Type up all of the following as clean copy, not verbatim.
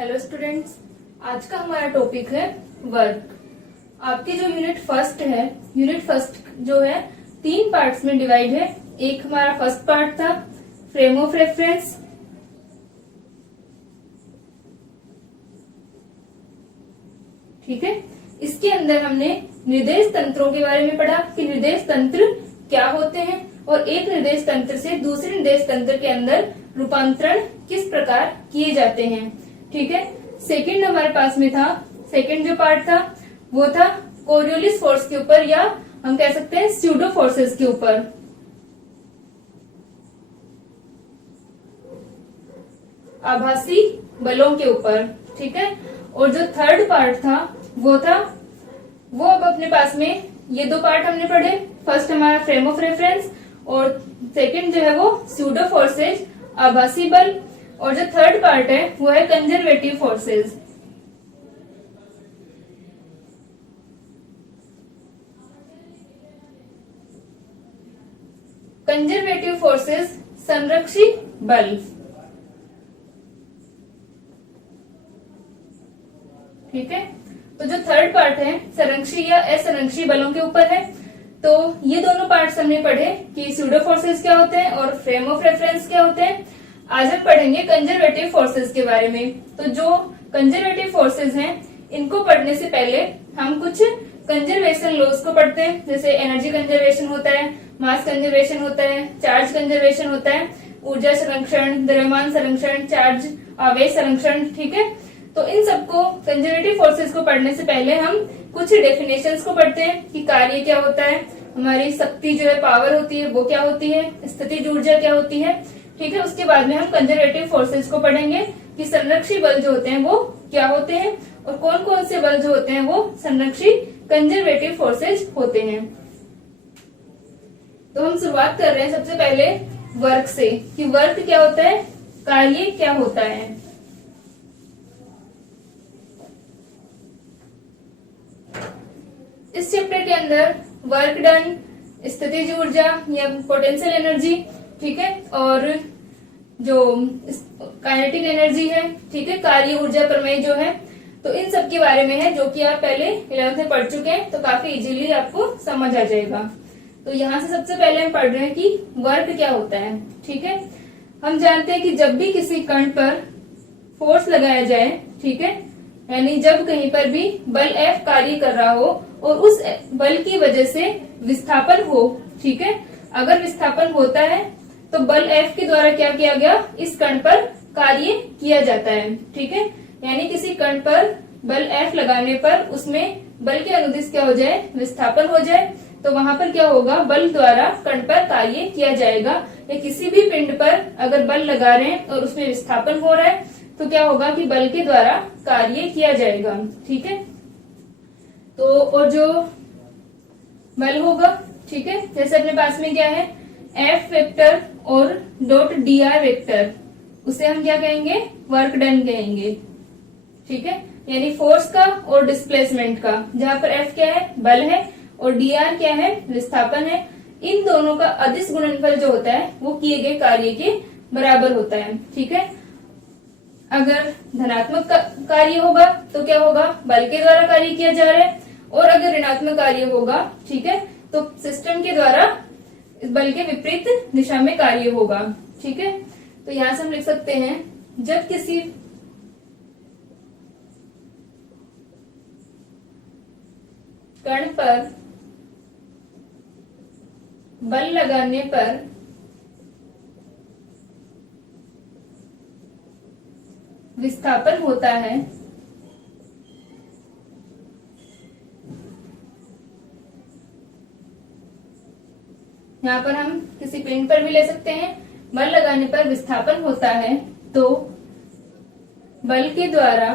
Hello students, आज का हमारा टॉपिक है वर्क। आपकी जो यूनिट फर्स्ट जो है 3 पार्ट्स में डिवाइड है। एक हमारा फर्स्ट पार्ट था फ्रेम ऑफ रेफरेंस, ठीक है। इसके अंदर हमने निर्देश तंत्रों के बारे में पढ़ा कि निर्देश तंत्र क्या होते हैं और एक निर्देश तंत्र से दूसरे निर्देश तंत्र के अंदर रूपांतरण किस प्रकार किए जाते हैं, ठीक है। सेकंड हमारे पास में था, सेकंड जो पार्ट था वो था कोरियोलिस फोर्स के ऊपर, या हम कह सकते हैं स्यूडो फोर्सेस के ऊपर। आभासी बलों के ऊपर, ठीक है। और जो थर्ड पार्ट था वो अब अपने पास में ये 2 पार्ट हमने पढ़े। फर्स्ट हमारा फ्रेम ऑफ रेफरेंस और सेकंड जो है वो स्यूडो फोर्सेज, आभासी बल, और जो थर्ड पार्ट है वो है कंजर्वेटिव फोर्सेज। कंजर्वेटिव फोर्सेज संरक्षी बल, ठीक है। तो जो थर्ड पार्ट है संरक्षी या असंरक्षी बलों के ऊपर है। तो ये दोनों पार्ट्स हमने पढ़े कि स्यूडो फोर्सेस क्या होते हैं और फ्रेम ऑफ रेफरेंस क्या होते हैं। आज हम पढ़ेंगे कंजर्वेटिव फोर्सेस के बारे में। तो जो कंजर्वेटिव फोर्सेस हैं इनको पढ़ने से पहले हम कुछ कंजर्वेशन लॉज को पढ़ते हैं, जैसे एनर्जी कंजर्वेशन होता है, मास कंजर्वेशन होता है, चार्ज कंजर्वेशन होता है, ऊर्जा संरक्षण, द्रव्यमान संरक्षण, चार्ज आवेश संरक्षण, ठीक है। तो इन सबको कंजर्वेटिव फोर्सेस को पढ़ने से पहले हम कुछ डेफिनेशंस को पढ़ते हैं कि कार्य क्या होता है, हमारी शक्ति जो है पावर होती है वो क्या होती है, स्थितिज ऊर्जा क्या होती है, ठीक है। उसके बाद में हम कंजर्वेटिव फोर्सेस को पढ़ेंगे कि संरक्षी बल जो होते हैं वो क्या होते हैं और कौन कौन से बल जो होते हैं वो संरक्षी कंजर्वेटिव फोर्सेस होते हैं। तो हम शुरुआत कर रहे हैं सबसे पहले वर्क से कि वर्क क्या होता है, कार्य क्या होता है। इस चैप्टर के अंदर वर्क डन, स्थितिज ऊर्जा या पोटेंशियल एनर्जी, ठीक है, और जो काइनेटिक एनर्जी है, ठीक है, कार्य ऊर्जा प्रमेय जो है, तो इन सब के बारे में है जो कि आप पहले 11th में पढ़ चुके हैं। तो काफी इजीली आपको समझ आ जाएगा। तो यहाँ से सबसे पहले हम पढ़ रहे हैं कि वर्क क्या होता है, ठीक है। हम जानते हैं कि जब भी किसी कण पर फोर्स लगाया जाए, ठीक है, यानी जब कहीं पर भी बल F कार्य कर रहा हो और उस बल की वजह से विस्थापन हो, ठीक है, अगर विस्थापन होता है तो बल F के द्वारा क्या किया गया, इस कण पर कार्य किया जाता है, ठीक है। यानी किसी कण पर बल F लगाने पर उसमें बल के अनुदिश क्या हो जाए, विस्थापन हो जाए, तो वहां पर क्या होगा, बल द्वारा कण पर कार्य किया जाएगा। या किसी भी पिंड पर अगर बल लगा रहे हैं और उसमें विस्थापन हो रहा है तो क्या होगा कि बल के द्वारा कार्य किया जाएगा, ठीक है। तो और जो बल होगा, ठीक है, जैसे अपने पास में क्या है F वेक्टर और डॉट dr वेक्टर, उसे हम क्या कहेंगे, वर्क डन कहेंगे, ठीक है। यानी फोर्स का और डिस्प्लेसमेंट का, जहां पर F क्या है, बल है, और dr क्या है, विस्थापन है। इन दोनों का अदिश गुणनफल जो होता है वो किए गए कार्य के बराबर होता है, ठीक है। अगर धनात्मक कार्य होगा तो क्या होगा, बल के द्वारा कार्य किया जा रहा है, और अगर ऋणात्मक कार्य होगा, ठीक है, तो सिस्टम के द्वारा इस बल के विपरीत दिशा में कार्य होगा, ठीक है। तो यहां से हम लिख सकते हैं, जब किसी कण पर बल लगाने पर विस्थापन होता है, यहाँ पर हम किसी पिंड पर भी ले सकते हैं, बल लगाने पर विस्थापन होता है, तो बल के द्वारा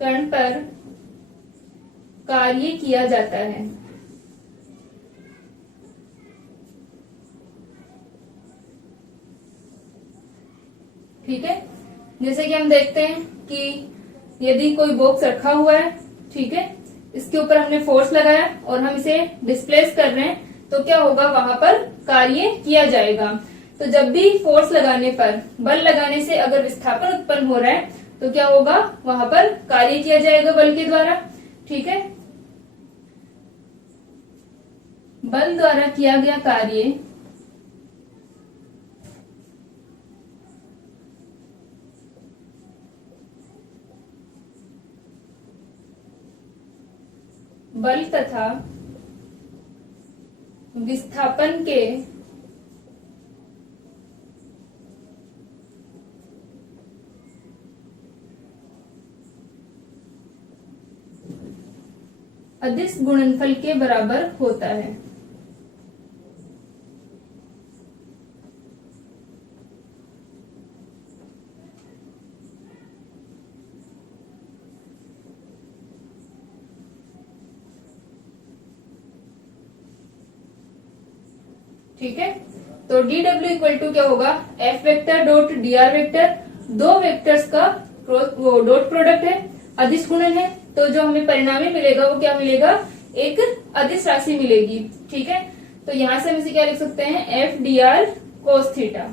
कण पर कार्य किया जाता है, ठीक है। जैसे कि हम देखते हैं कि यदि कोई बॉक्स रखा हुआ है, ठीक है, इसके ऊपर हमने फोर्स लगाया और हम इसे डिस्प्लेस कर रहे हैं, तो क्या होगा, वहां पर कार्य किया जाएगा। तो जब भी फोर्स लगाने पर, बल लगाने से अगर विस्थापन उत्पन्न हो रहा है तो क्या होगा, वहां पर कार्य किया जाएगा बल के द्वारा। ठीक है, बल द्वारा किया गया कार्य बल तथा विस्थापन के अदिश गुणनफल के बराबर होता है। ठीक है, तो dw इक्वल टू क्या होगा, F vector dot dr vector, दो वेक्टर्स का डॉट प्रोडक्ट है, अदिश गुणन है, तो जो हमें परिणामी मिलेगा वो क्या मिलेगा, एक अदिश राशि मिलेगी। ठीक है, तो यहां से हम इसे क्या लिख सकते हैं, F dr cos थीटा।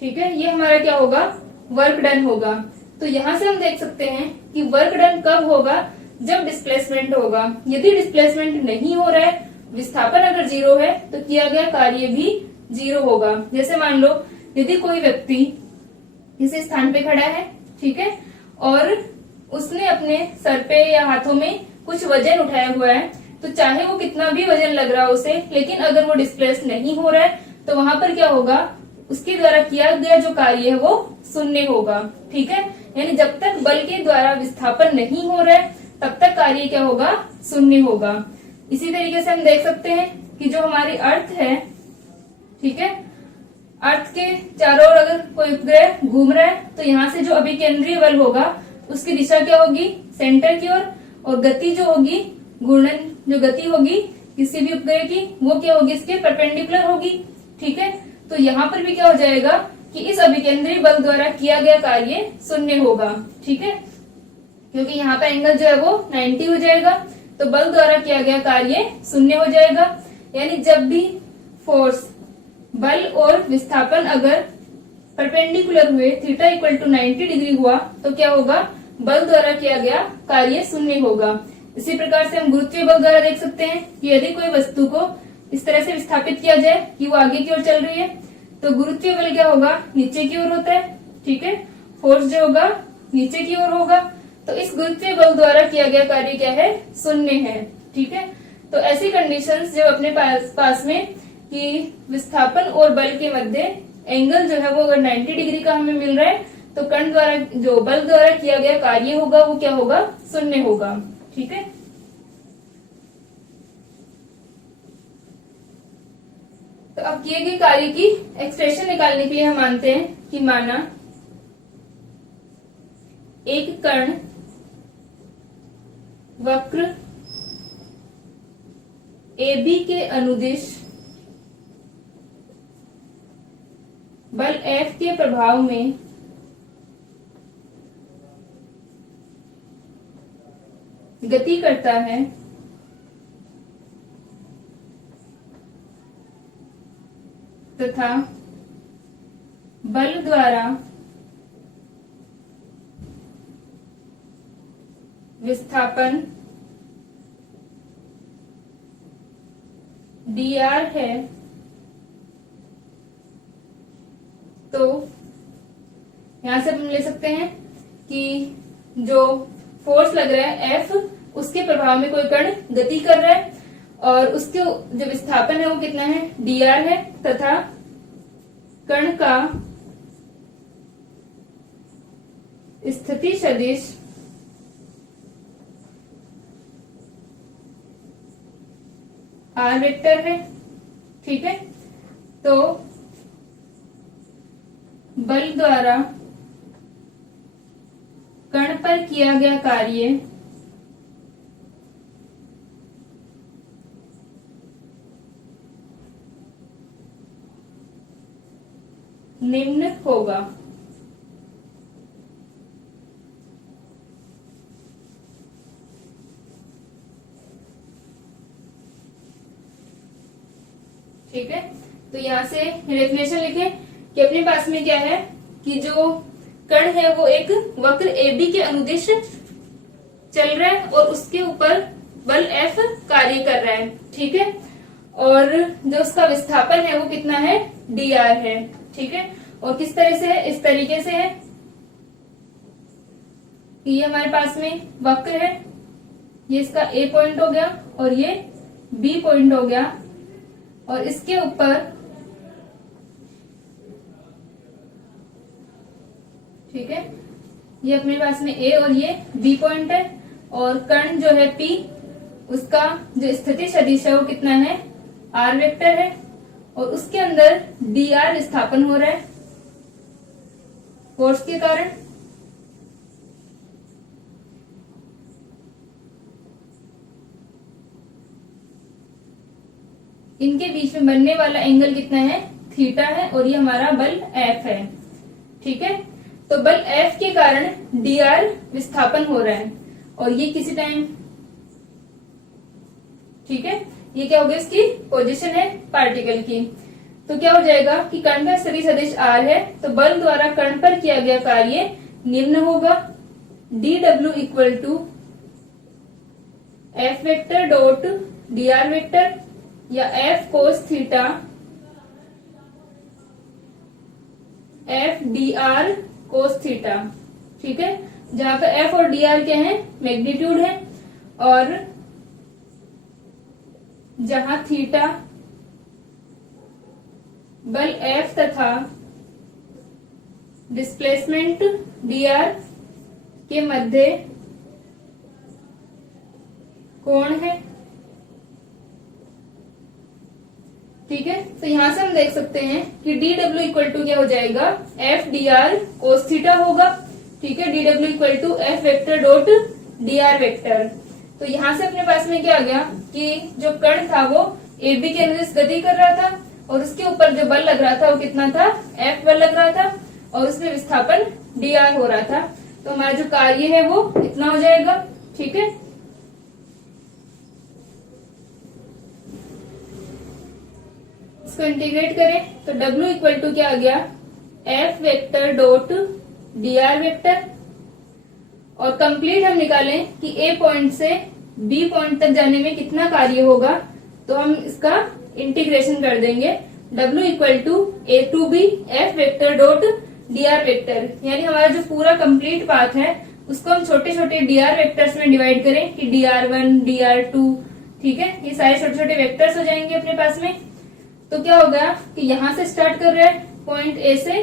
ठीक है, ये हमारा क्या होगा, वर्क डन होगा। तो यहां से हम देख सकते हैं कि वर्क डन कब होगा, जब डिस्प्लेसमेंट होगा। यदि डिस्प्लेसमेंट नहीं हो रहा है, विस्थापन अगर जीरो है, तो किया गया कार्य भी जीरो होगा। जैसे मान लो यदि कोई व्यक्ति किसी स्थान पे खड़ा है, ठीक है, और उसने अपने सर पे या हाथों में कुछ वजन उठाया हुआ है, तो चाहे वो कितना भी वजन लग रहा हो उसे, लेकिन अगर वो डिस्प्लेस नहीं हो रहा है तो वहां पर क्या होगा, उसके द्वारा किया गया जो कार्य है वो शून्य होगा। ठीक है, यानी जब तक बल के द्वारा विस्थापन नहीं हो रहा है तब तक कार्य क्या होगा, शून्य होगा। इसी तरीके से हम देख सकते हैं कि जो हमारी अर्थ है, ठीक है, अर्थ के चारों ओर अगर कोई उपग्रह घूम रहा है तो यहाँ से जो अभिकेंद्रीय बल होगा उसकी दिशा क्या होगी, सेंटर की ओर, और गति जो होगी, घूर्णन जो गति होगी किसी भी उपग्रह की, वो क्या होगी, इसके परपेंडिकुलर होगी। ठीक है, तो यहाँ पर भी क्या हो जाएगा कि इस अभिकेंद्रीय बल द्वारा किया गया कार्य शून्य होगा। ठीक है, क्योंकि यहाँ पर एंगल जो है वो 90 हो जाएगा, तो बल द्वारा किया गया कार्य शून्य हो जाएगा। यानी जब भी फोर्स, बल और विस्थापन अगर परपेंडिकुलर हुए, थीटा इक्वल टू 90 डिग्री हुआ, तो क्या होगा, बल द्वारा किया गया कार्य शून्य होगा। इसी प्रकार से हम गुरुत्वीय बल द्वारा देख सकते हैं कि यदि कोई वस्तु को इस तरह से विस्थापित किया जाए कि वो आगे की ओर चल रही है, तो गुरुत्वीय बल क्या होगा, नीचे की ओर होता है। ठीक है, फोर्स जो होगा नीचे की ओर होगा, तो इस गुरुत्वीय बल द्वारा किया गया कार्य क्या है, शून्य है। ठीक है, तो ऐसी कंडीशंस जब अपने पास में कि विस्थापन और बल के मध्य एंगल जो है वो अगर 90 डिग्री का हमें मिल रहा है, तो कण द्वारा जो बल द्वारा किया गया कार्य होगा वो क्या होगा, शून्य होगा। ठीक है, तो अब किए गए कार्य की एक्सप्रेशन निकालने के लिए हम मानते हैं कि माना एक कण वक्र AB के अनुदिश बल F के प्रभाव में गति करता है तथा बल द्वारा विस्थापन dr है, तो यहां से हम ले सकते हैं कि जो फोर्स लग रहा है F, उसके प्रभाव में कोई कण गति कर रहा है, और उसके जो विस्थापन है वो कितना है, dr है, तथा कण का स्थिति सदिश r वेक्टर है। ठीक है, तो बल द्वारा कण पर किया गया कार्य निम्न होगा। ठीक है, तो यहाँ से डेफिनेशन लिखे कि अपने पास में क्या है कि जो कण है वो एक वक्र AB के अनुदिश चल रहा है और उसके ऊपर बल F कार्य कर रहा है, ठीक है। और जो उसका विस्थापन है वो कितना है, dr है, ठीक है। और किस तरह से है, इस तरीके से है, ये हमारे पास में वक्र है, ये इसका A पॉइंट हो गया और ये B पॉइंट हो गया, और इसके ऊपर, ठीक है, ये अपने पास में A और ये B पॉइंट है, और कण जो है P, उसका जो स्थिति सदिश है वो कितना है, r वेक्टर है, और उसके अंदर dr विस्थापन हो रहा है फोर्स के कारण। इनके बीच में बनने वाला एंगल कितना है, थीटा है, और ये हमारा बल F है, ठीक है। तो बल F के कारण dr विस्थापन हो रहा है, और ये किसी टाइम, ठीक है, ये क्या हो गया, इसकी पोजीशन है पार्टिकल की। तो क्या हो जाएगा कि कण का स्थिति सदिश r है, तो बल द्वारा कण पर किया गया कार्य निम्न होगा, dw equal to F vector dot dr vector, या F cos theta F dr cos theta, ठीक है, जहां पर F और dr क्या है, मैग्नीट्यूड है, और जहां थीटा बल F तथा डिस्प्लेसमेंट dr के मध्य कोण है, ठीक है। तो यहां से हम देख सकते हैं कि dw इक्वल टू क्या हो जाएगा, F dr कोस थीटा होगा, ठीक है, dw equal to F vector dot dr vector. तो यहाँ से अपने पास में क्या आ गया कि जो कण था वो AB के अनुदिश गति कर रहा था, और उसके ऊपर जो बल लग रहा था वो कितना था, F बल लग रहा था, और उसमें विस्थापन dr हो रहा था। तो हमारा जो कार्य है वो इतना हो जाएगा, ठीक है। इसको इंटीग्रेट करें तो W इक्वल टू क्या आ गया, F vector dot dr vector, और कंप्लीट हम निकालें कि A पॉइंट से B पॉइंट तक जाने में कितना कार्य होगा, तो हम इसका इंटीग्रेशन कर देंगे। W equal to A to B F vector dot dr vector, यानी हमारा जो पूरा कंप्लीट पाथ है उसको हम छोटे छोटे dr वेक्टर्स में डिवाइड करें कि dr1 dr2, ठीक है, ये सारे छोटे छोटे वेक्टर्स हो जाएंगे अपने पास में। तो क्या होगा कि यहाँ से स्टार्ट कर रहा है, पॉइंट A से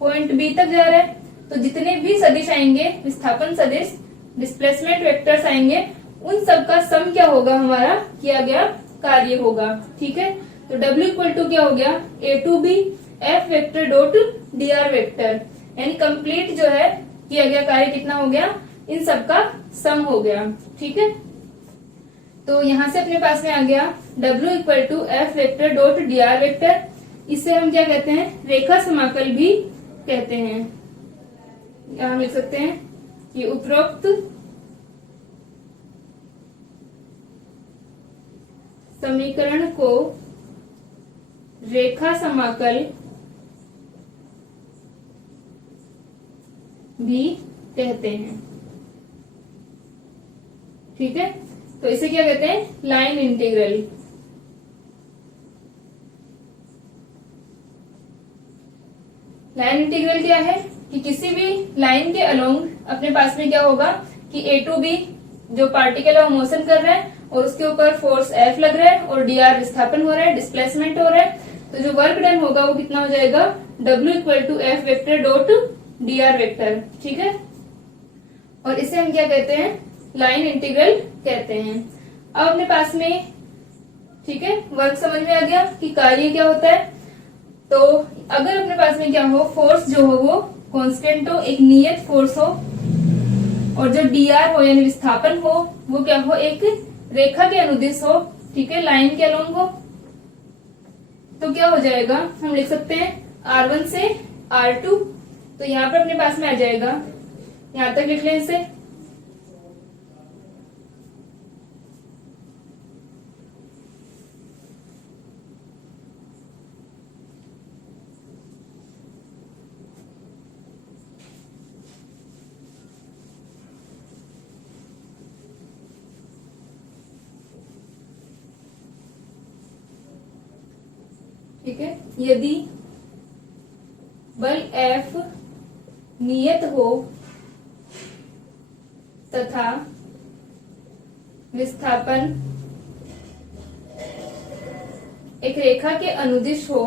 पॉइंट B तक जा रहा है, तो जितने भी सदिश आएंगे, विस्थापन सदिश, डिस्प्लेसमेंट वेक्टर्स आएंगे, उन सब का सम क्या होगा, हमारा किया गया कार्य होगा, ठीक है। तो W इक्वल टू क्या हो गया, A to B F vector dot dr vector, यानी कंप्लीट जो है किया गया कार्य कितना हो गया, इन सब का सम हो गया, ठीक है। तो यहाँ से अपने पास में आ गया W equal to F vector dot dr vector, इसे हम क्या कहते हैं, रेखा समाकल भी कहते हैं। यहाँ लिख सकते हैं कि उपरोक्त समीकरण को रेखा समाकल भी कहते हैं, ठीक है। तो इसे क्या कहते हैं, लाइन इंटीग्रल। लाइन इंटीग्रल क्या है कि किसी भी लाइन के अलोंग अपने पास में क्या होगा कि A टू B जो पार्टिकल है वो मोशन कर रहा है, और उसके ऊपर फोर्स F लग रहा है, और dr विस्थापन हो रहा है, डिस्प्लेसमेंट हो रहा है। तो जो वर्क डन होगा वो कितना हो जाएगा, W equal to F vector dot dr vector, ठीक है। और इसे हम क्या कहते हैं, लाइन इंटीग्रल कहते हैं। अब अपने पास में, ठीक है, वर्क समझ में आ गया कि कार्य क्या होता है। तो अगर अपने पास में क्या हो, फोर्स जो हो वो कांस्टेंट हो, एक नियत फोर्स हो, और जो dr हो यानी विस्थापन हो वो क्या हो, एक रेखा के अनुदिश हो, ठीक है, लाइन के अलोंग हो, तो क्या हो जाएगा, हम लिख सकते हैं R1 से R2। तो यहाँ पर अपने पास में आ जाएगा, यहां तक लिख लें इसे, ठीक है। यदि बल F नियत हो तथा विस्थापन एक रेखा के अनुदिश हो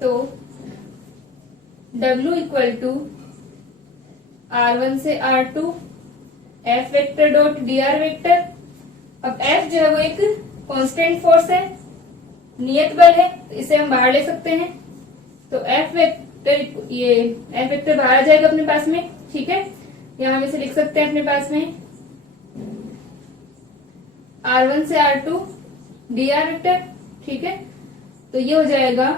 तो W इक्वल टू R1 से R2 F vector dot dr vector. अब F जो है वो एक कांस्टेंट फोर्स है, नियत बल है, तो इसे हम बाहर ले सकते हैं। तो F वेक्टर बाहर आ जाएगा अपने पास में, ठीक है। यहाँ हम इसे लिख सकते हैं अपने पास में R1 से R2 dr वेक्टर, ठीक है। तो ये हो जाएगा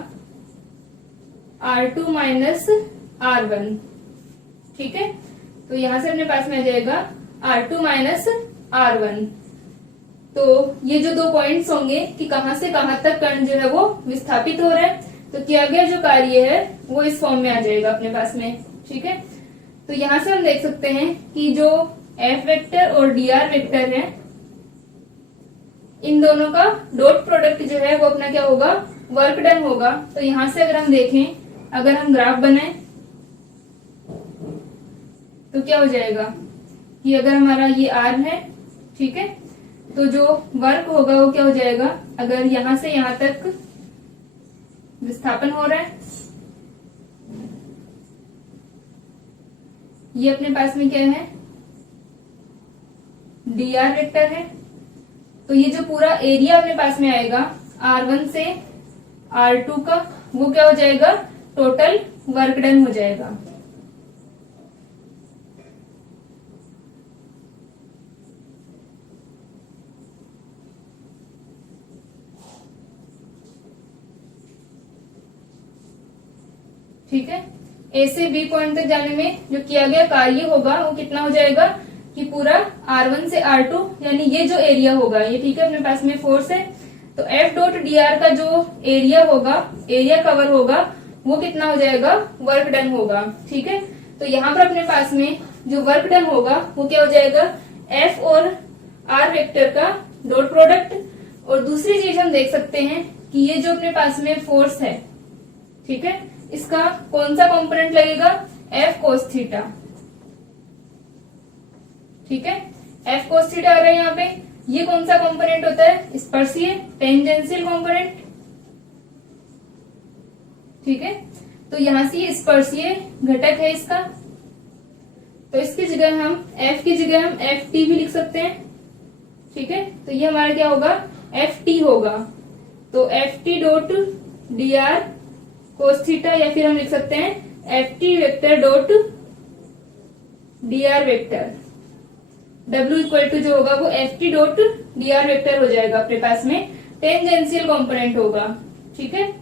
R2 माइनस R1, ठीक है। तो यहां से अपने पास में आ जाएगा R2 माइनस R1। तो ये जो 2 पॉइंट्स होंगे कि कहां से कहां तक कण जो है वो विस्थापित हो रहा है, तो किया गया जो कार्य है वो इस फॉर्म में आ जाएगा अपने पास में, ठीक है। तो यहां से हम देख सकते हैं कि जो F वेक्टर और dr वेक्टर है, इन दोनों का डॉट प्रोडक्ट जो है वो अपना क्या होगा, वर्क डन होगा। तो यहां से अगर हम देखें, अगर हम ग्राफ बनाएं तो क्या हो जाएगा कि अगर हमारा ये R है, ठीक है, तो जो वर्क होगा वो क्या हो जाएगा, अगर यहां से यहां तक विस्थापन हो रहा है, ये अपने पास में क्या है, dr वेक्टर है। तो ये जो पूरा एरिया अपने पास में आएगा R1 से R2 का, वो क्या हो जाएगा, टोटल वर्क डन हो जाएगा। ठीक है। ए से बी पॉइंट तक जाने में जो किया गया कार्य होगा वो कितना हो जाएगा कि पूरा R1 से R2 यानी ये जो एरिया होगा ये, ठीक है, अपने पास में फोर्स है। तो F डॉट dr का जो एरिया होगा, एरिया कवर होगा, वो कितना हो जाएगा, वर्क डन होगा, ठीक है। तो यहाँ पर अपने पास में जो वर्क डन होगा वो क्या हो जाएगा, F और R वेक्टर का डॉट प्रोडक्ट। और दूसरी चीज हम देख सकते हैं कि ये जो अपने पास में फोर्स है, ठीक है, इसका कौन सा कंपोनेंट लगेगा, F cos थीटा, ठीक है। F cos थीटा आ रहा है यहाँ पे। ये कौन सा कंपोनेंट होता है, स्पर्शीय टेंजेंशियल कंपोनेंट, ठीक है। तो यहां से ये स्पर्शीय घटक है इसका, तो इसकी जगह हम F की जगह हम Ft भी लिख सकते हैं, ठीक है। तो ये हमारा क्या होगा, Ft होगा। तो Ft dot dr cos theta, या फिर हम लिख सकते हैं Ft vector dot dr vector. W equal to जो होगा वो Ft डॉट dr वेक्टर हो जाएगा, अपने पास में टेंजेंशियल कंपोनेंट होगा, ठीक है।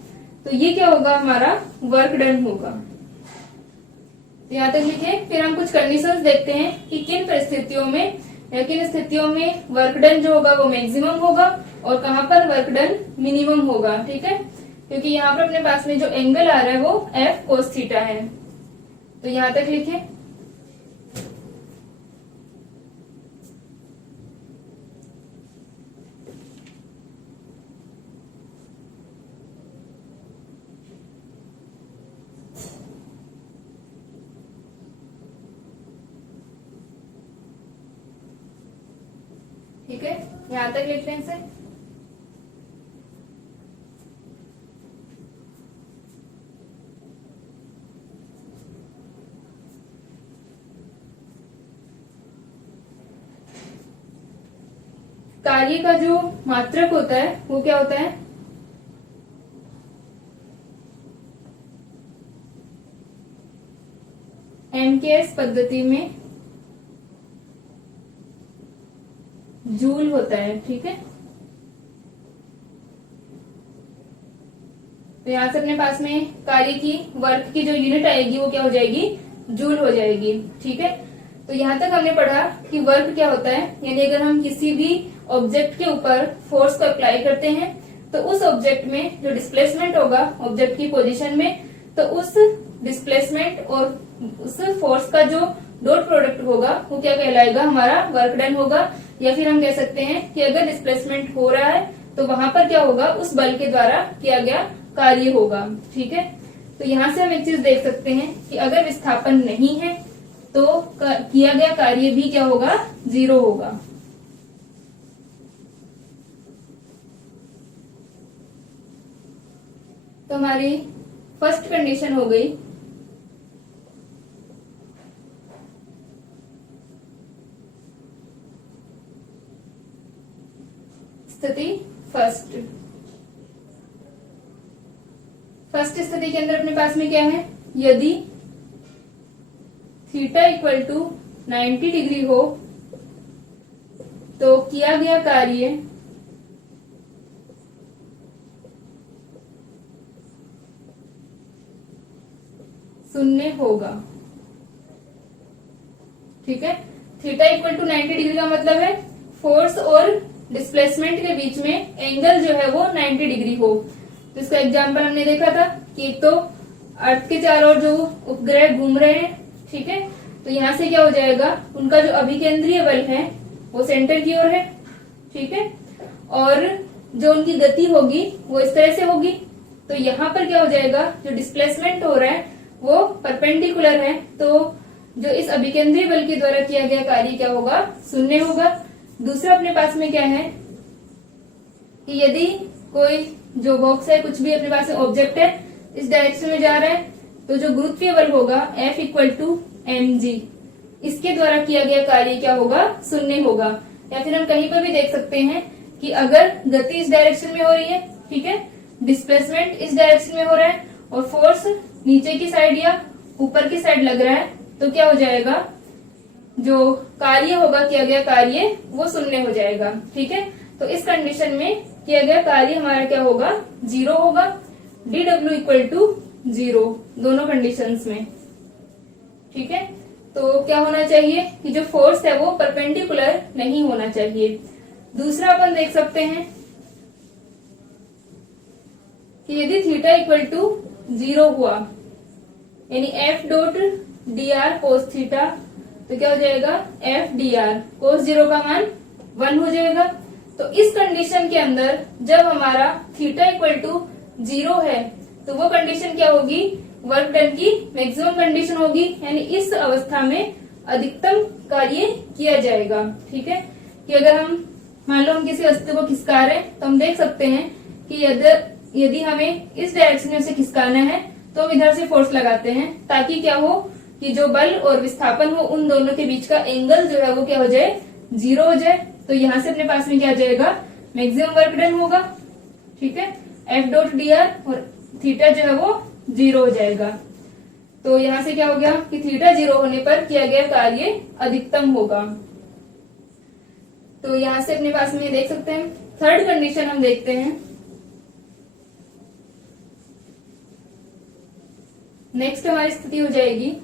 तो ये क्या होगा, हमारा वर्क डन होगा। तो यहाँ तक लिखे। फिर हम कुछ कंडीशंस देखते हैं कि किन परिस्थितियों में या किन स्थितियों में वर्क डन जो होगा वो मैक्सिमम होगा और कहाँ पर वर्क डन मिनिमम होगा, ठीक है। क्योंकि यहाँ पर अपने पास में जो एंगल आ रहा है वो F cos थीटा है। तो यहाँ तक लिखे। ठीक है, यहाँ तक लिख लें इसे। कार्य का जो मात्रक होता है वो क्या होता है, MKS पद्धति में जूल होता है, ठीक है। तो यहां से अपने पास में कार्य की वर्क की जो यूनिट आएगी वो क्या हो जाएगी, जूल हो जाएगी, ठीक है। तो यहां तक हमने पढ़ा कि वर्क क्या होता है, यानी अगर हम किसी भी ऑब्जेक्ट के ऊपर फोर्स को अप्लाई करते हैं तो उस ऑब्जेक्ट में जो डिस्प्लेसमेंट होगा ऑब्जेक्ट की पोजीशन में, तो उस डिस्प्लेसमेंट और उस फोर्स का जो डॉट प्रोडक्ट होगा वो क्या कहलाएगा, हमारा वर्क डन होगा। या फिर हम कह सकते हैं कि अगर डिस्प्लेसमेंट हो रहा है तो वहां पर क्या होगा, उस बल के द्वारा किया गया कार्य होगा। ठीक है, तो यहाँ से हम एक चीज देख सकते हैं कि अगर विस्थापन नहीं है तो किया गया कार्य भी क्या होगा, 0 होगा। तो हमारी फर्स्ट कंडीशन हो गई। स्थिति फर्स्ट स्थिति के अंदर अपने पास में क्या है, यदि थीटा इक्वल टू 90 डिग्री हो तो किया गया कार्य शून्य होगा। ठीक है, थीटा इक्वल टू 90 डिग्री का मतलब है फोर्स और डिस्प्लेसमेंट के बीच में एंगल जो है वो 90 डिग्री हो। तो इसका एग्जांपल हमने देखा था कि तो अर्थ के चारों ओर जो उपग्रह घूम रहे हैं, ठीक है, तो यहाँ से क्या हो जाएगा, उनका जो अभिकेंद्रीय बल है वो सेंटर की ओर है। ठीक है, और जो उनकी गति होगी वो इस तरह से होगी। तो यहाँ पर क्या हो जाएगा, जो डिस्प्लेसमेंट हो रहा है वो परपेंडिकुलर है, तो जो इस अभिकेंद्रीय बल के द्वारा किया गया कार्य क्या होगा, शून्य होगा। दूसरा अपने पास में क्या है कि यदि कोई जो बॉक्स है, कुछ भी अपने पास में ऑब्जेक्ट है, इस डायरेक्शन में जा रहा है, तो जो गुरुत्वीय बल होगा F इक्वल टू mg, इसके द्वारा किया गया कार्य क्या होगा, शून्य होगा। या फिर हम कहीं पर भी देख सकते हैं कि अगर गति इस डायरेक्शन में हो रही है, ठीक है, डिस्प्लेसमेंट इस डायरेक्शन में हो रहा है और फोर्स नीचे की साइड या ऊपर की साइड लग रहा है, तो क्या हो जाएगा, जो कार्य होगा, किया गया कार्य वो शून्य हो जाएगा। ठीक है, तो इस कंडीशन में किया गया कार्य हमारा क्या होगा, 0 होगा। dw इक्वल टू 0 दोनों कंडीशंस में। ठीक है, तो क्या होना चाहिए कि जो फोर्स है वो परपेंडिकुलर नहीं होना चाहिए। दूसरा अपन देख सकते हैं कि यदि थीटा इक्वल टू 0 हुआ, यानी F dot dr cos theta, तो क्या हो जाएगा, F dr cos 0 का मान 1 हो जाएगा। तो इस कंडीशन के अंदर जब हमारा थीटा इक्वल टू 0 है तो वो कंडीशन क्या होगी, वर्क डन की मैक्सिमम कंडीशन होगी, यानी इस अवस्था में अधिकतम कार्य किया जाएगा। ठीक है, कि अगर हम मान लो हम किसी वस्तु को खिसका रहे हैं तो हम देख सकते हैं कि यदि हमें इस डायरेक्शन में उसे खिसकाना है तो हम इधर से फोर्स लगाते हैं, ताकि क्या हो कि जो बल और विस्थापन हो उन दोनों के बीच का एंगल जो है वो क्या हो जाए, 0 हो जाए। तो यहाँ से अपने पास में क्या आ जाएगा, मैक्सिमम वर्क डन होगा। ठीक है, F डॉट dr और थीटा जो है वो 0 हो जाएगा। तो यहाँ से क्या हो गया कि थीटा 0 होने पर किया गया कार्य अधिकतम होगा। तो यहाँ से अपने पास में देख सकते हैं। थर्ड कंडीशन हम देखते हैं। नेक्स्ट हमारी स्थिति हो जाएगी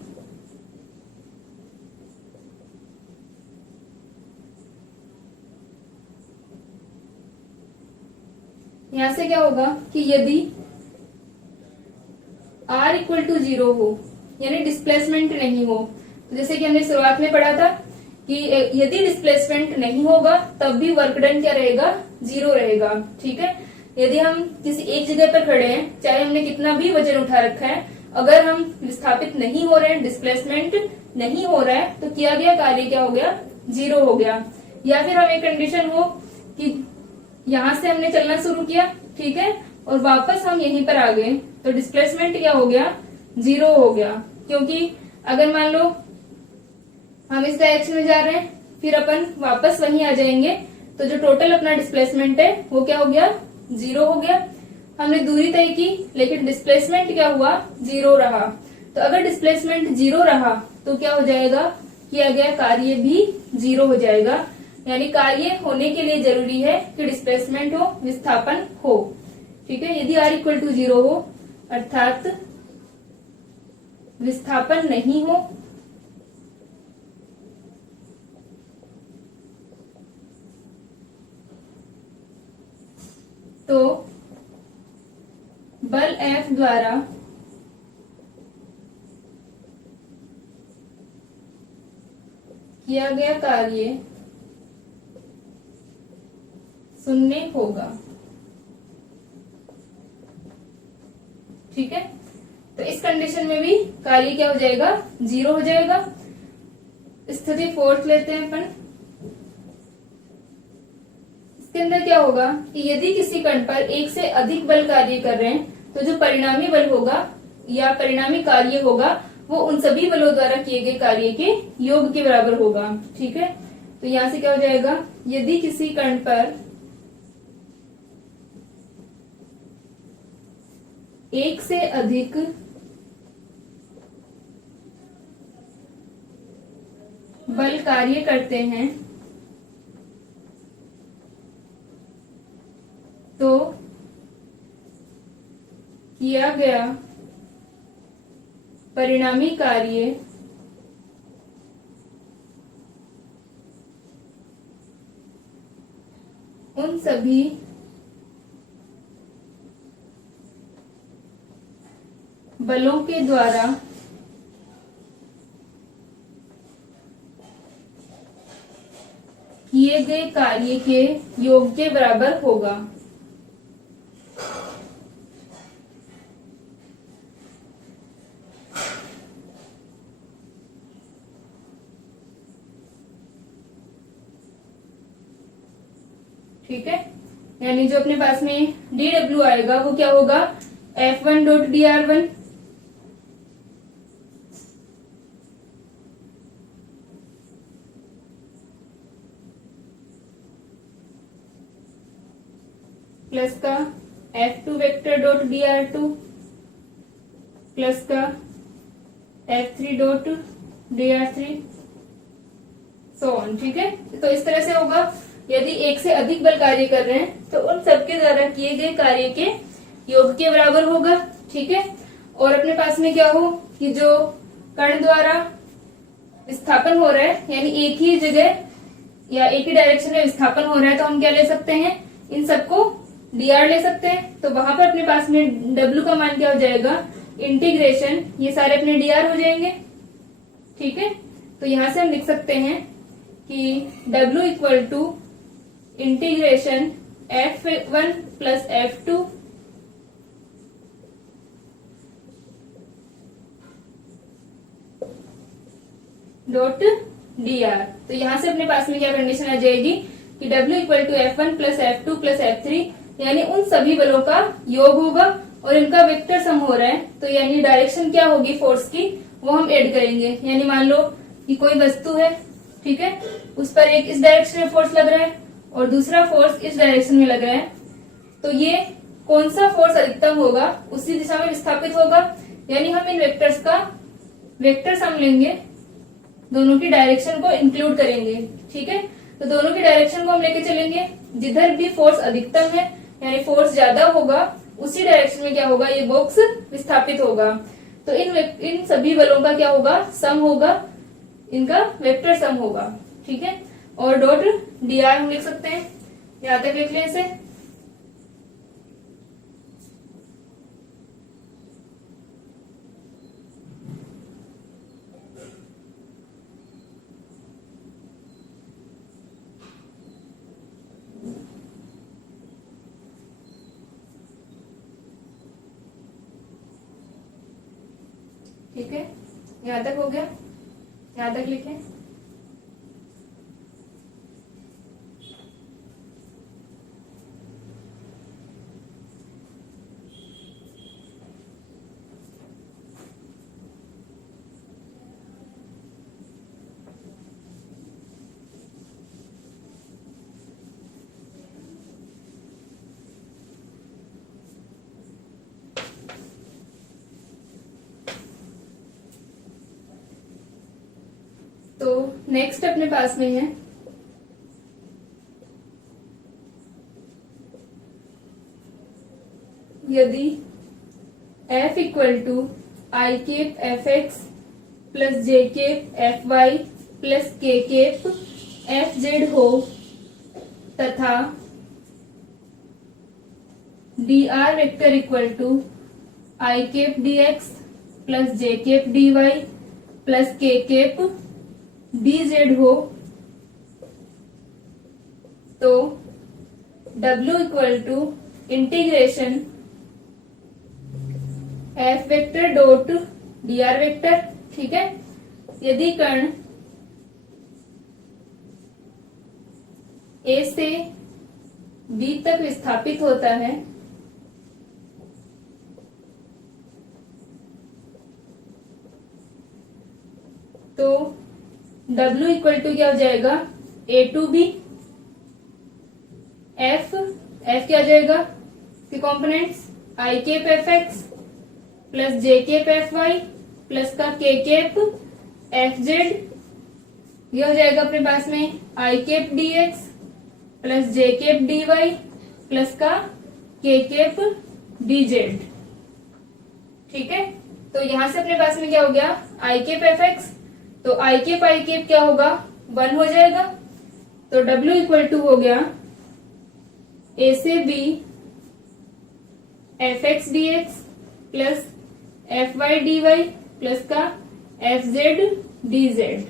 यहां से क्या होगा कि यदि r इक्वल टू 0 हो, यानी डिस्प्लेसमेंट नहीं हो, तो जैसे कि हमने शुरुआत में पढ़ा था कि यदि डिस्प्लेसमेंट नहीं होगा तब भी वर्क डन क्या रहेगा, 0 रहेगा। ठीक है, यदि हम किसी एक जगह पर खड़े हैं, चाहे हमने कितना भी वजन उठा रखा है, अगर हम विस्थापित नहीं हो रहे हैं, डिस्प्लेसमेंट नहीं हो रहा है, तो किया गया कार्य क्या हो गया, 0 हो गया। या फिर हम एक कंडीशन हो कि यहां से हमने चलना शुरू किया, ठीक है, और वापस हम यहीं पर आ गए, तो डिस्प्लेसमेंट क्या हो गया, 0 हो गया। क्योंकि अगर मान लो हम इस डायरेक्शन में जा रहे हैं, फिर अपन वापस वहीं आ जाएंगे, तो जो टोटल अपना डिस्प्लेसमेंट है वो क्या हो गया, 0 हो गया। हमने दूरी तय की लेकिन डिस्प्लेसमेंट क्या हुआ, 0 रहा। तो अगर डिस्प्लेसमेंट 0 रहा तो क्या हो जाएगा, किया गया कार्य भी 0 हो जाएगा। यानी कार्य होने के लिए जरूरी है कि डिस्प्लेसमेंट हो, विस्थापन हो। ठीक है, यदि r इक्वल टू 0 हो अर्थात विस्थापन नहीं हो, तो बल F द्वारा किया गया कार्य शून्य होगा। ठीक है, तो इस कंडीशन में भी कार्य क्या हो जाएगा, 0 हो जाएगा। स्थिति 4 लेते हैं अपन। इसके अंदर क्या होगा कि यदि किसी कण पर एक से अधिक बल कार्य कर रहे हैं तो जो परिणामी बल होगा या परिणामी कार्य होगा वो उन सभी बलों द्वारा किए गए कार्य के योग के बराबर होगा। ठीक है, तो यहां से क्या हो जाएगा, यदि किसी कण पर एक से अधिक बल कार्य करते हैं तो किया गया परिणामी कार्य उन सभी बलों के द्वारा किए गए कार्य के योग के बराबर होगा। ठीक है, यानी जो अपने पास में dw आएगा वो क्या होगा, F1.dr1 प्लस का F2 vector dot dr2 plus का F3 dot dr3 so on. ठीक है, तो इस तरह से होगा। यदि एक से अधिक बल कार्य कर रहे हैं तो उन सबके द्वारा किए गए कार्य के योग के बराबर होगा। ठीक है, और अपने पास में क्या हो कि जो कण द्वारा विस्थापन हो रहा है यानी एक ही जगह या एक ही डायरेक्शन में विस्थापन हो रहा है तो हम क्या ले सकते हैं, इन सबको dr ले सकते हैं। तो वहां पर अपने पास में w का मान क्या हो जाएगा, इंटीग्रेशन, ये सारे अपने dr हो जाएंगे। ठीक है, तो यहां से हम लिख सकते हैं कि w equal to integration F1 plus F2 dot dr। तो यहां से अपने पास में क्या कंडीशन आ जाएगी कि W equal to F1 plus F2 plus F3 यानी उन सभी बलों का योग होगा और इनका वेक्टर सम हो रहा है। तो यानी डायरेक्शन क्या होगी फोर्स की वो हम ऐड करेंगे। यानी मान लो कि कोई वस्तु है, ठीक है, उस पर एक इस डायरेक्शन में फोर्स लग रहा है और दूसरा फोर्स इस डायरेक्शन में लग रहा है, तो ये कौन सा फोर्स अधिकतम होगा उसी दिशा में विस्थापित होगा। यानी हम इन वेक्टर्स का वेक्टर सम लेंगे, दोनों की डायरेक्शन को इंक्लूड करेंगे। ठीक है, तो दोनों की डायरेक्शन को हम लेके चलेंगे, जिधर भी फोर्स अधिकतम है यानी फोर्स ज्यादा होगा उसी डायरेक्शन में क्या होगा, ये बॉक्स विस्थापित होगा। तो इन सभी बलों का क्या होगा, सम होगा, इनका वेक्टर सम होगा। ठीक है, और डॉट dr हम लिख सकते हैं, यहां तक लिख लें इसे। ठीक है, यहां तक हो गया, यहां तक लिखें। तो नेक्स्ट अपने पास में है यदि F equal to i cap F x plus j cap F y plus k cap F z हो तथा d r vector equal to i cap d x plus j cap d y plus k cap dz हो तो W equal to integration F vector dot dr vector. ठीक है, यदि कण A से B तक विस्थापित होता है तो W इक्वल टू क्या हो जाएगा, A टू B, F क्या हो जाएगा, इसके components I cap F x plus J cap F y plus का K केप एफ जेड, ये हो जाएगा अपने पास में I cap d x plus J cap d y plus का K केप डी जेड। ठीक है, तो यहां से अपने पास में क्या हो गया, I केप एफ एक्स, तो I केप क्या होगा, 1 हो जाएगा। तो W इक्वल टू हो गया A से B F x d x plus F y d y plus का एफ जेड डी जेड।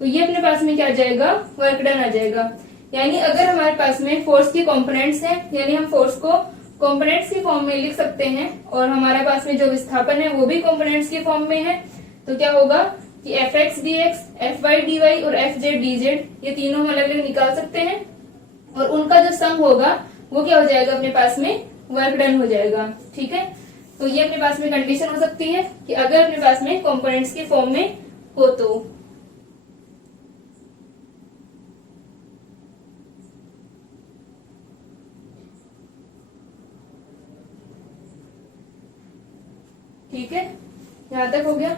तो ये अपने पास में क्या आ जाएगा, वर्क डन आ जाएगा। यानी अगर हमारे पास में फोर्स के कंपोनेंट्स हैं, यानी हम फोर्स को कंपोनेंट्स की फॉर्म में लिख सकते हैं और हमारे पास में जो विस्थापन है वो भी कंपोनेंट्स की फॉर्म में है, तो क्या होगा कि F x d x, F y d y और एफ जेड डी जेड ये तीनों हम अलग अलग निकाल सकते हैं और उनका जो सम होगा वो क्या हो जाएगा, अपने पास में वर्क डन हो जाएगा। ठीक है, तो ये अपने पास में कंडीशन हो सकती है कि अगर अपने पास में कंपोनेंट्स के फॉर्म में हो तो। ठीक है, यहां तक हो गया।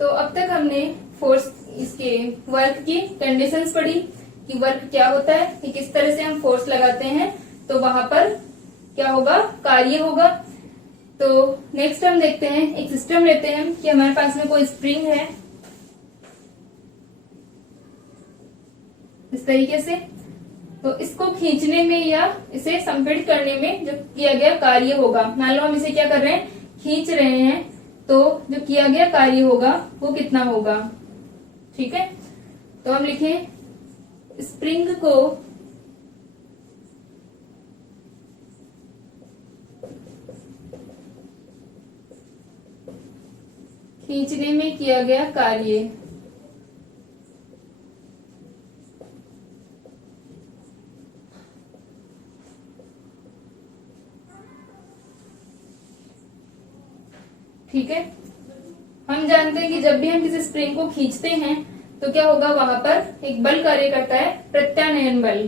तो अब तक हमने फोर्स इसके वर्क की कंडीशंस पढ़ी कि वर्क क्या होता है, कि किस तरह से हम फोर्स लगाते हैं तो वहां पर क्या होगा, कार्य होगा। तो नेक्स्ट हम देखते हैं, एक सिस्टम लेते हैं कि हमारे पास में कोई स्प्रिंग है इस तरीके से, तो इसको खींचने में या इसे संपीड़ित करने में जो किया गया कार्य होगा, मान लो हम इसे क्या कर रहे हैं, खींच रहे हैं, तो जो किया गया कार्य होगा वो कितना होगा। ठीक है, तो हम लिखें स्प्रिंग को खींचने में किया गया कार्य। ठीक है, हम जानते हैं कि जब भी हम किसी स्प्रिंग को खींचते हैं तो क्या होगा, वहां पर एक बल कार्य करता है, प्रत्यानयन बल।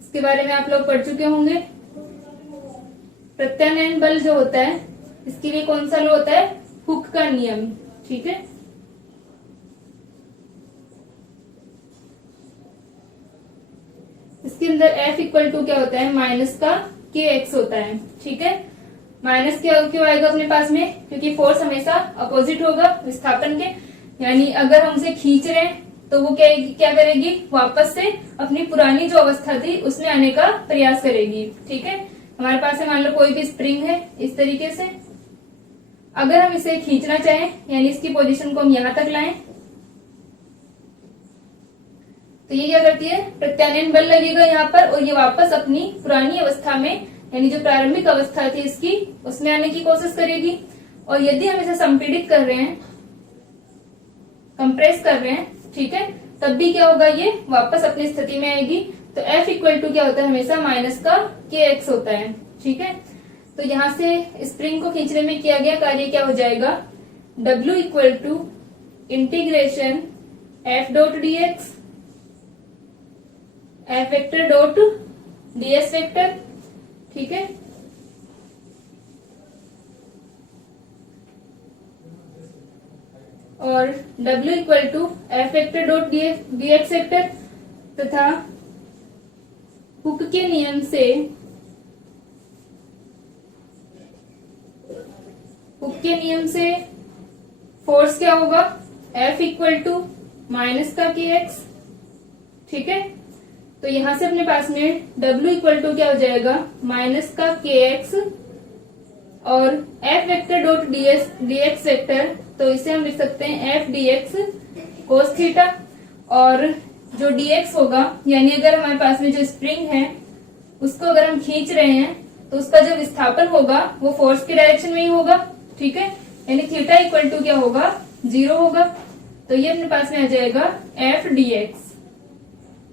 इसके बारे में आप लोग पढ़ चुके होंगे। प्रत्यानयन बल जो होता है इसके लिए कौन सा लॉ होता है, हुक का नियम। ठीक है, इसके अंदर F इक्वल टू क्या होता है, माइनस का के एक्स होता है। ठीक है, माइनस क्यों आएगा अपने पास में, क्योंकि फोर्स हमेशा अपोजिट होगा विस्थापन के, यानी अगर हम उसे खींच रहे हैं तो वो क्या करेगी, वापस से अपनी पुरानी जो अवस्था थी उसमें आने का प्रयास करेगी। ठीक है, हमारे पास है मान लो कोई भी स्प्रिंग है इस तरीके से, अगर हम इसे खींचना चाहें यानी इसकी पोजीशन को हम यहां तक लाएं तो ये क्या करती है, प्रत्यानयन बल लगेगा यहाँ पर और ये वापस अपनी पुरानी अवस्था में यानी जो प्रारंभिक अवस्था थी इसकी उसमें आने की कोशिश करेगी। और यदि हम इसे संपीड़ित कर रहे हैं, कंप्रेस कर रहे हैं, ठीक है, तब भी क्या होगा, ये वापस अपनी स्थिति में आएगी। तो F इक्वल टू क्या होता है, हमेशा माइनस का के एक्स होता है। ठीक है, तो यहां से स्प्रिंग को खींचने में किया गया कार्य क्या हो जाएगा, W equal to integration F dot d x F vector dot d s vector. ठीक है, और W equal to F vector dot d x vector तथा हुक के नियम से फोर्स क्या होगा, F इक्वल टू माइनस का के एक्स। ठीक है, तो यहां से अपने पास में W इक्वल टू क्या हो जाएगा, माइनस का kx और F vector dot dx vector, तो इसे हम लिख सकते हैं F dx कोस थीटा। और जो dx होगा, यानी अगर हमारे पास में जो स्प्रिंग है उसको अगर हम खींच रहे हैं तो उसका जो विस्थापन होगा वो फोर्स की डायरेक्शन में ही होगा, ठीक है। यानी थीटा इक्वल टू क्या होगा, 0 होगा। तो ये अपने पास में आ जाएगा F dx,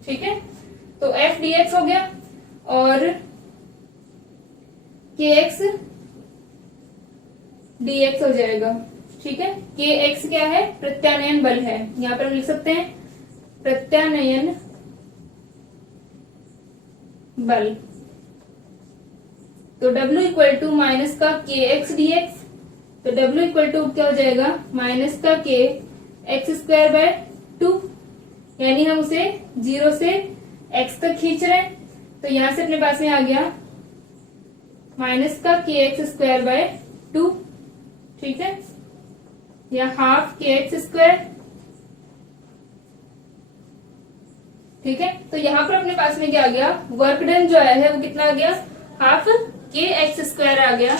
ठीक है। तो F dx हो गया और kx dx हो जाएगा, ठीक है। kx क्या है, प्रत्यानयन बल है, यहाँ पर हम लिख सकते हैं प्रत्यानयन बल। तो W इक्वल टू माइनस का kx dx, तो W इक्वल टू क्या हो जाएगा, माइनस का k x स्क्वायर बाय 2, यानी हम उसे 0 से x तक खींच रहे हैं। तो यहां से अपने पास में आ गया माइनस का kx स्क्वायर बाय 2, ठीक है, या हाफ kx स्क्वायर, ठीक है। तो यहाँ पर अपने पास में क्या आ गया, वर्क डन जो आया है वो कितना आ गया, हाफ kx स्क्वायर आ गया।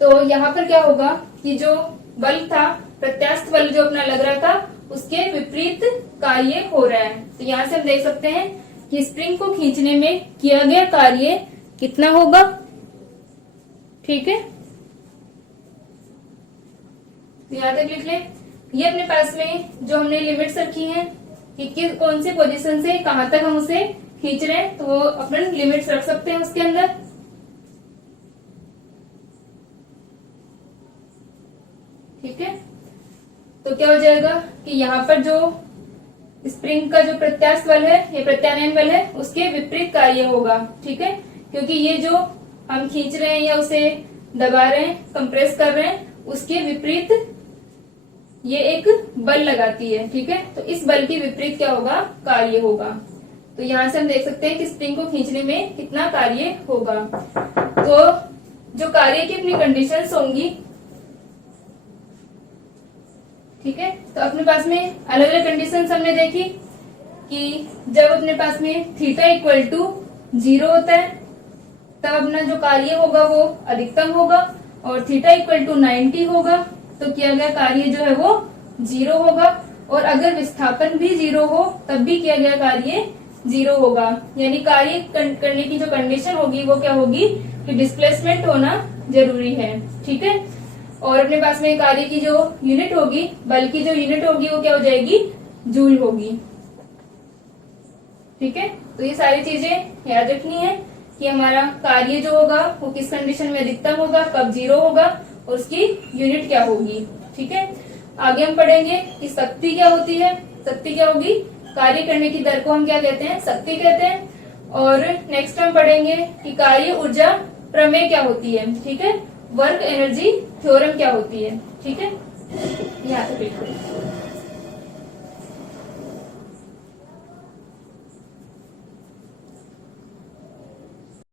तो यहाँ पर क्या होगा कि जो बल था, प्रत्यास्थ बल जो अपना लग रहा था, उसके विपरीत कार्य हो रहा है। तो यहाँ से हम देख सकते हैं कि स्प्रिंग को खींचने में किया गया कार्य कितना होगा, ठीक है। तो यहाँ तक लिख लें। ये अपने पास में जो हमने लिमिट्स रखी हैं कि कौन से पोजीशन से कहां तक हम उसे खींच रहे हैं, तो वो अपन लिमिट्स रख सकते हैं उसके अंदर, ठीक है। तो क्या हो जाएगा कि यहाँ पर जो स्प्रिंग का जो प्रत्यास्थ बल है या प्रत्यानयन बल है उसके विपरीत कार्य होगा, ठीक है। क्योंकि ये जो हम खींच रहे हैं या उसे दबा रहे हैं, कंप्रेस कर रहे हैं, उसके विपरीत ये एक बल लगाती है, ठीक है। तो इस बल के विपरीत क्या होगा, कार्य होगा। तो यहां से हम देख सकते हैं कि स्प्रिंग को खींचने में कितना कार्य होगा। तो जो कार्य की अपनी कंडीशंस होंगी, ठीक है। तो अपने पास में अलग अलग कंडीशंस हमने देखी कि जब अपने पास में थीटा इक्वल टू 0 होता है तब अपना जो कार्य होगा वो अधिकतम होगा, और थीटा इक्वल टू 90 होगा तो किया गया कार्य जो है वो 0 होगा, और अगर विस्थापन भी 0 हो तब भी किया गया कार्य 0 होगा। यानी कार्य करने की जो कंडीशन होगी वो क्या होगी कि डिस्प्लेसमेंट होना जरूरी है, ठीक है। और अपने पास में कार्य की जो यूनिट होगी, बल की जो यूनिट होगी वो क्या हो जाएगी, जूल होगी, ठीक है। तो ये सारी चीजें याद रखनी है कि हमारा कार्य जो होगा वो किस कंडीशन में अधिकतम होगा, कब 0 होगा, और उसकी यूनिट क्या होगी, ठीक है। आगे हम पढ़ेंगे कि शक्ति क्या होती है। शक्ति क्या होगी, कार्य करने की दर को हम क्या कहते हैं, शक्ति कहते हैं। और नेक्स्ट हम पढ़ेंगे कि कार्य ऊर्जा प्रमेय क्या होती है, ठीक है। वर्क एनर्जी थ्योरम क्या होती है, ठीक है। यहाँ तक